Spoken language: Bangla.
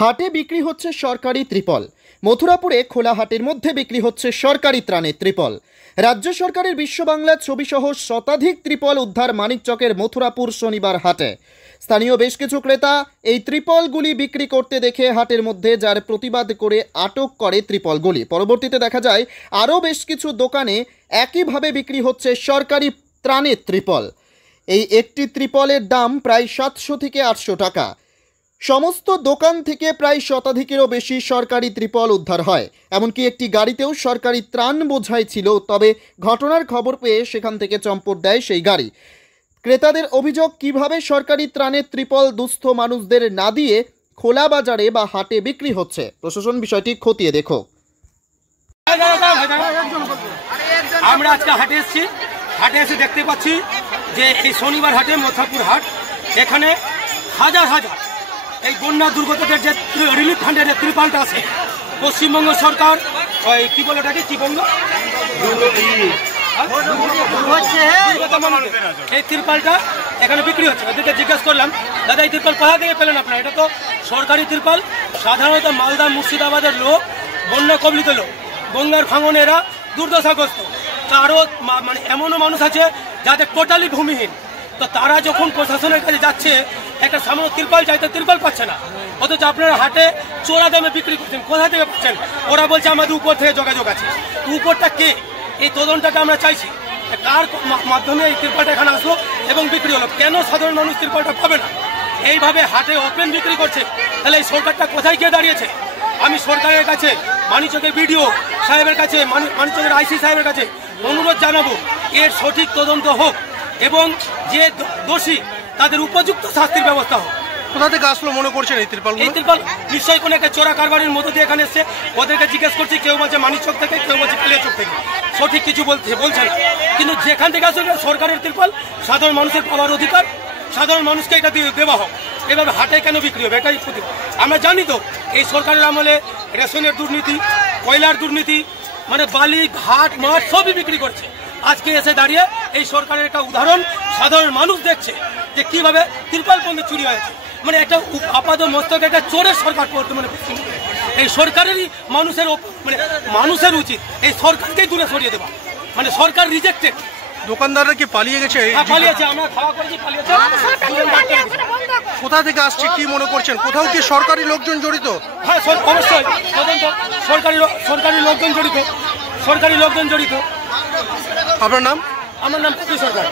হাটে বিক্রি হচ্ছে সরকারি ত্রিপল। মথুরাপুরে খোলা হাটের মধ্যে বিক্রি হচ্ছে সরকারি ত্রাণের ত্রিপল। রাজ্য সরকারের বিশ্ব বাংলা ছবিসহ শতাধিক ত্রিপল উদ্ধার মানিকচকের মথুরাপুর শনিবার হাটে। স্থানীয় বেশ কিছু ক্রেতা এই ত্রিপলগুলি বিক্রি করতে দেখে হাটের মধ্যে যার প্রতিবাদ করে আটক করে ত্রিপলগুলি। পরবর্তীতে দেখা যায় আরও বেশ কিছু দোকানে একইভাবে বিক্রি হচ্ছে সরকারি ত্রাণের ত্রিপল। এই একটি ত্রিপলের দাম প্রায় 700 থেকে 800 টাকা। সমস্ত দোকান থেকে প্রায় শতাধিকেরও বেশি সরকারি ত্রিপল উদ্ধার হয়। এমনকি একটি গাড়িতেও সরকারি ত্রাণ বোঝাই ছিল, তবে ঘটনার খবর পেয়ে সেখান থেকে চম্পট দেয় সেই গাড়ি। ক্রেতাদের অভিযোগ, কিভাবে সরকারি ত্রাণের ত্রিপল দুস্থ মানুষদের না দিয়ে খোলা বাজারে বা হাটে বিক্রি হচ্ছে। প্রশাসন বিষয়টি খতিয়ে দেখো। আমরা আজকে হাটে এসেছি, হাটে এসে দেখতে পাচ্ছি যে এই শনিবার হাটে মথুরাপুর হাট, এখানে হাজার হাজার এই বন্যা দুর্গতদের যে রিলিফ ফান্ডের যে ত্রিপালটা আছে, পশ্চিমবঙ্গ সরকার ওই কি বলে ওটাকে কি বলল, এই ত্রিপালটা এখানে বিক্রি হচ্ছে। ওদেরকে জিজ্ঞেস করলাম, দাদা এই ত্রিপাল কোথা থেকে পেলেন আপনারা? এটা তো সরকারি ত্রিপাল। সাধারণত মালদা মুর্শিদাবাদের লোক, বন্যা কবলিত লোক, গঙ্গার ভাঙনে এরা দুর্দশাগ্রস্ত। আরও মানে এমনও মানুষ আছে যাদের টোটালি ভূমিহীন। তো তারা যখন প্রশাসনের কাছে যাচ্ছে, একটা সামান্য ত্রিপাল চাইতে ত্রিপাল পাচ্ছে না, অথচ আপনারা হাটে চোরা দামে বিক্রি করছেন। কোথা থেকে পাচ্ছেন? ওরা বলছে আমাদের উপর থেকে যোগাযোগ আছে। উপরটা কে? এই তদন্তটা আমরা চাইছি, কার মাধ্যমে এই ত্রিপালটা এখানে আসলো এবং বিক্রি হলো। কেন সাধারণ মানুষ ত্রিপালটা পাবে না? এইভাবে হাটে ওপেন বিক্রি করছে, তাহলে এই সরকারটা কোথায় গিয়ে দাঁড়িয়েছে? আমি সরকারের কাছে, মানিকচকের বিডিও সাহেবের কাছে, মানিকচকের আইসি সাহেবের কাছে অনুরোধ জানাবো, এর সঠিক তদন্ত হোক এবং যে দোষী তাদের উপযুক্ত শাস্তির ব্যবস্থা হোক। কোথা থেকে আসলো মনে করছেন এই ত্রিপাল? এই ত্রিপাল নিশ্চয়ই কোনো একটা চোরা কারবারের মধ্যে দিয়ে এখানে এসছে। ওদেরকে জিজ্ঞেস করছি, কেউ বলছে মানিকচক থেকে, কেউ বলছে কালিয়াচক থেকে। সঠিক কিছু বলছে না। কিন্তু যেখান থেকে আসলে সরকারের ত্রিপাল, সাধারণ মানুষের পাওয়ার অধিকার, সাধারণ মানুষকে এটা দেওয়া হোক। এভাবে হাটে কেন বিক্রি হবে? এটাই আমরা জানি তো এই সরকারের আমলে রেশনের দুর্নীতি, কয়লার দুর্নীতি, মানে বালি ঘাট মাঠ সবই বিক্রি করছে। আজকে এসে দাঁড়িয়ে এই সরকারের একটা উদাহরণ সাধারণ মানুষ দেখছে যে কিভাবে ত্রিপাল বন্ধে চুরি হয়েছে। মানে একটা আপাত মস্তক একটা চোরের সরকার মানে এই সরকারেরই মানুষের উচিত এই সরকারকেই দূরে সরিয়ে দেওয়া। মানে সরকার রিজেক্টেড। দোকানদাররা কি পালিয়ে গেছে? পালিয়েছে, আমরা খাওয়া করেছি, পালিয়েছে। কোথা থেকে আসছে কি মনে করছেন? কোথাও কি সরকারি লোকজন জড়িত? হ্যাঁ, অবশ্যই তদন্ত সরকারি লোকজন জড়িত। আপনার নাম? আমার নাম প্রতি সরকার।